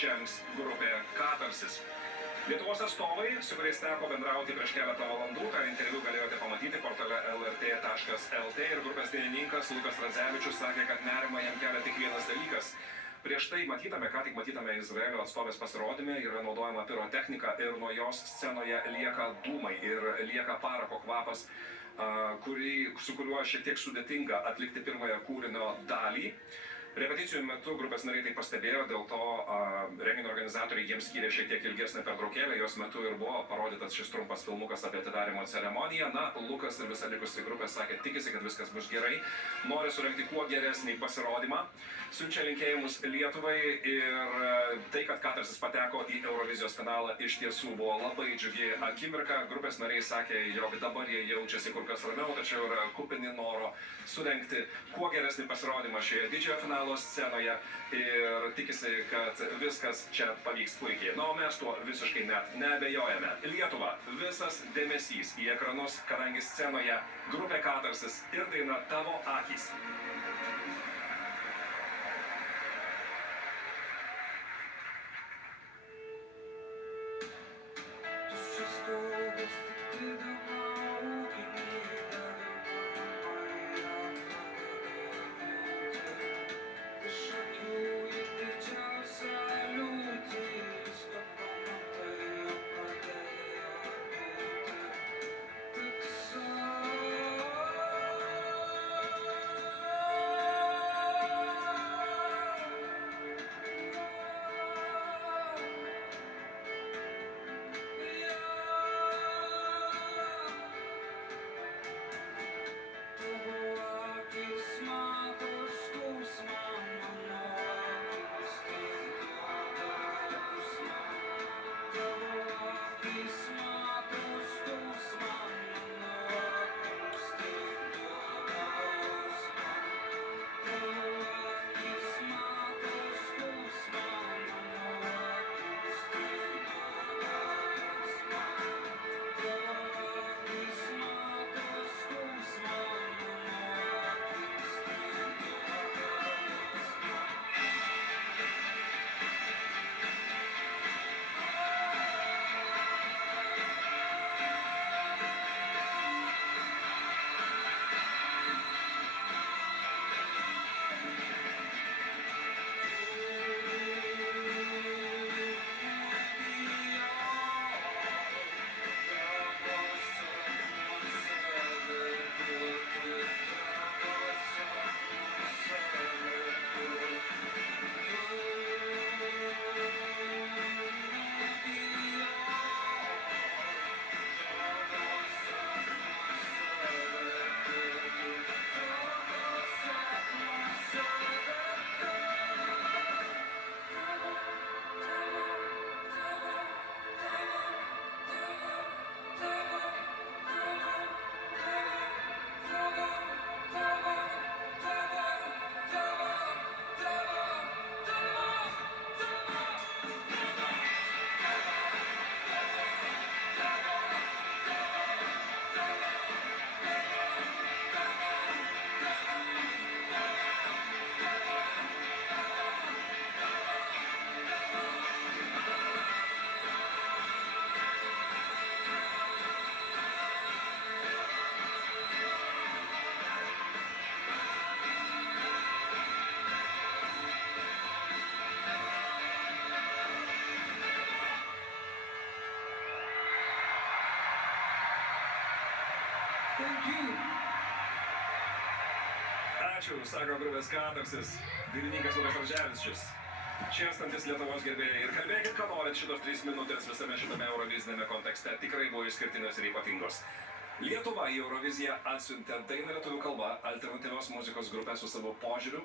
žengs grupė Katarsis. Lietuvos atstovai, su kuriais teko bendrauti prieš keletą valandų, tą interviu galėjote pamatyti portale lrt.lt ir grupės dainininkas Lukas Radzevičius sakė, kad nerimą jam kelia tik vienas dalykas. Prieš tai ką tik matytame Izraelio atstovės pasirodyme, yra naudojama pirotechnika ir nuo jos scenoje lieka dūmai ir lieka parako kvapas, su kuriuo šiek tiek sudėtinga atlikti pirmąją kūrinio dalį. Repeticijų metu grupės nariai tai pastebėjo, dėl to renginio organizatoriai jiems skyrė šiek tiek ilgesnę pertraukėlę, jos metu ir buvo parodytas šis trumpas filmukas apie atidarymo ceremoniją. Na, Lukas ir visa likusi grupė sakė, tikisi, kad viskas bus gerai, nori surengti kuo geresnį pasirodymą, siunčia linkėjimus Lietuvai ir tai, kad Katarsis pateko į Eurovizijos finalą, iš tiesų buvo labai džiugi akimirka. Grupės nariai sakė, jog dabar jie jaučiasi kur kas ramiau, tačiau yra kupini noro surengti kuo geresnį pasirodymą šioje didžiojo finalo scenoje ir tikisi, kad viskas čia pavyks puikiai. Na, o mes tuo visiškai net neabejojame. Lietuva, visas dėmesys į ekranus, kadangi scenoje grupė Katarsis ir daina Tavo akys. Ačiū, sako grupės Katarsis, dainininkas Lukas Radzevičius. Šėlstantis Lietuvos gerbėjai ir kalbėkit, ką norit, šitos 3 minutės visame šitame eurovizinėme kontekste tikrai buvo išskirtinės ir ypatingos. Lietuva į Euroviziją atsiuntė dainą lietuvių kalba, alternatyvios muzikos grupę su savo požiūriu,